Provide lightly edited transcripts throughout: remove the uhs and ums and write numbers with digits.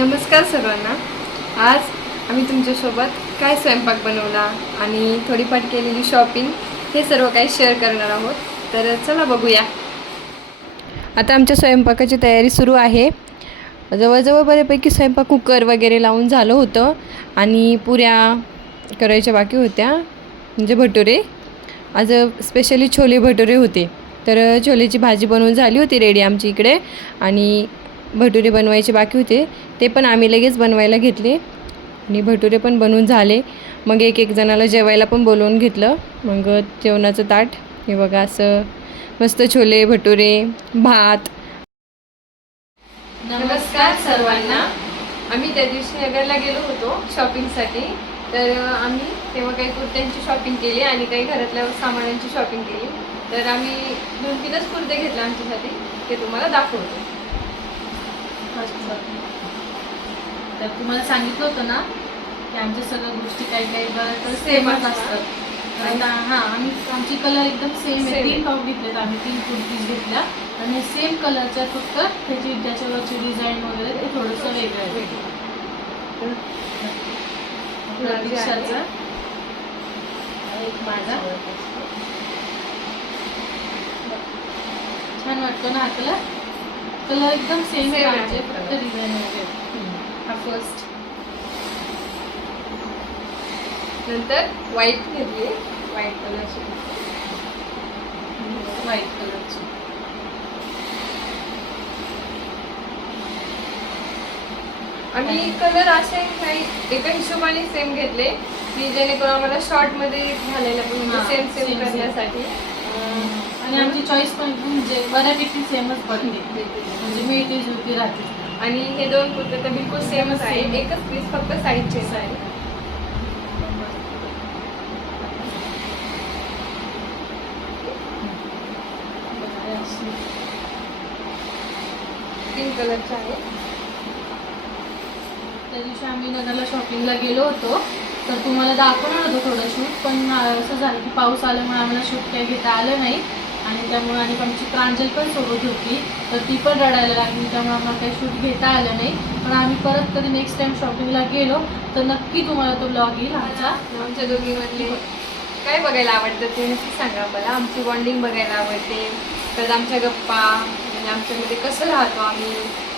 नमस्कार सर्वांना। आज आम्ही तुमच्यासोबत काय स्वयंपाक बनवला आणि थोडीफार केलेली शॉपिंग हे सर्व काही शेअर करणार आहोत। तर चला बघूया। आता आमच्या स्वयंपाकाची तयारी सुरू आहे। जवळजवळ बऱ्यापैकी स्वयंपाक कुकर वगैरे लावून झालं होतं आणि पुऱ्या करायच्या बाकी होत्या, म्हणजे भटुरे। आज स्पेशली छोले भटुरे होते। तर छोलेची भाजी बनवून झाली होती रेडी आमची इकडे, आणि भटुरे बनवायचे बाकी होते, ते पण आम्ही लगेच बनवायला घेतले आणि भटुरे पण बनवून झाले। मग एक जणाला जेवायला पण बोलवून घेतलं। मग जेवणाचं ताट हे बघा, असं मस्त छोले भटुरे भात। नमस्कार सर्वांना। आम्ही त्या दिवशी नगरला गेलो होतो शॉपिंगसाठी। तर आम्ही तेव्हा काही कुर्त्यांची शॉपिंग केली आणि काही घरातल्या सामानांची शॉपिंग केली। तर आम्ही 2-3च कुर्ते घेतले आमच्यासाठी, ते तुम्हाला दाखवतो। तर तुम्हाला सांगितलं होतं ना की आमच्या सगळ्या गोष्टी काही तर सेमच असतात। आम्ही आमची कलर एकदम सेम आहे। 3 टॉप घेतलेत आम्ही, 3 कुर्तीज घेतल्या आणि सेम कलरच्या, फक्त त्याच्यावरची डिझाईन वगैरे ते थोडंसं वेगळं आहे। प्रतीक्षाचा एक माझा छान वाटतो ना, हा कलर एकदम सेम आहे, फक्त डिझाईन वगैरे। हा फर्स्ट, नंतर व्हाईट घेतली, व्हाईट कलरची, व्हाईट कलरची। आम्ही कलर असे काही एका हिशोबाने सेम घेतले की जेणेकरून आम्हाला शॉर्ट मध्ये घालायला पण सेम करण्यासाठी। आणि आमची चॉईस पण म्हणजे बऱ्यापैकी सेमच पडते, म्हणजे मिळती जुळती राहते। आणि हे 2 कुर्ते तर बिलकुल सेमच आहे, एकच पीस फक्त साईज चेंज आहे। पिंक कलरचा आहे। त्या दिवशी आम्ही नगरला शॉपिंगला गेलो होतो, तर तुम्हाला दाखवणार होतो थोडं शूट, पण असं झालं की पाऊस आल्यामुळे आम्हाला शूट काही घेता आलं नाही। आणि त्यामुळे आणि आमची प्रांजल पण सोबत होती, तर ती पण रडायला लागली, त्यामुळे आम्हाला काही शूट घेता आलं नाही। पण आम्ही परत कधी नेक्स्ट टाइम शॉपिंगला गेलो तर नक्की तुम्हाला तो ब्लॉग येईल आमच्या दोघींमधले काय बघायला आवडतं ते नक्की सांगा मला। आमची बॉन्डिंग बघायला आवडते, तर आमच्या गप्पा म्हणजे आमच्यामध्ये कसं राहतो आम्ही,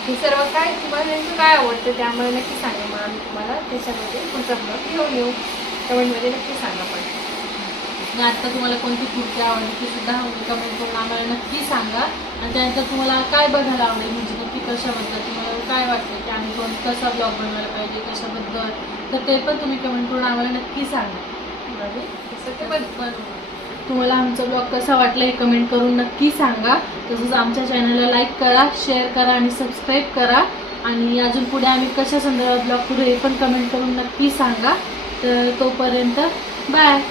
हे सर्व काय तुम्हाला नेमकं काय आवडतं त्यामुळे नक्की सांगा। मग आम्ही तुम्हाला त्याच्यामध्ये पुढचा ब्लॉग घेऊन येऊ, कमेंटमध्ये नक्की सांगा। पण आणि आता तुम्हाला कोणती कुर्ती आवडली ती सुद्धा कमेंट करून आम्हाला नक्की सांगा। आणि त्यानंतर तुम्हाला काय बघायला आवडेल, म्हणजे नक्की कशाबद्दल तुम्हाला काय वाटतं की आम्ही कसा ब्लॉग बनवायला पाहिजे, कशाबद्दल, तर ते पण तुम्ही कमेंट करून आम्हाला नक्की सांगा। तुम्हाला आमचा ब्लॉग कसा वाटला हे कमेंट करून नक्की सांगा। तसंच आमच्या चॅनलला लाईक करा, शेअर करा आणि सबस्क्राईब करा। आणि अजून पुढे आम्ही कशा संदर्भात ब्लॉग करू हे पण कमेंट करून नक्की सांगा। तर तोपर्यंत बाय।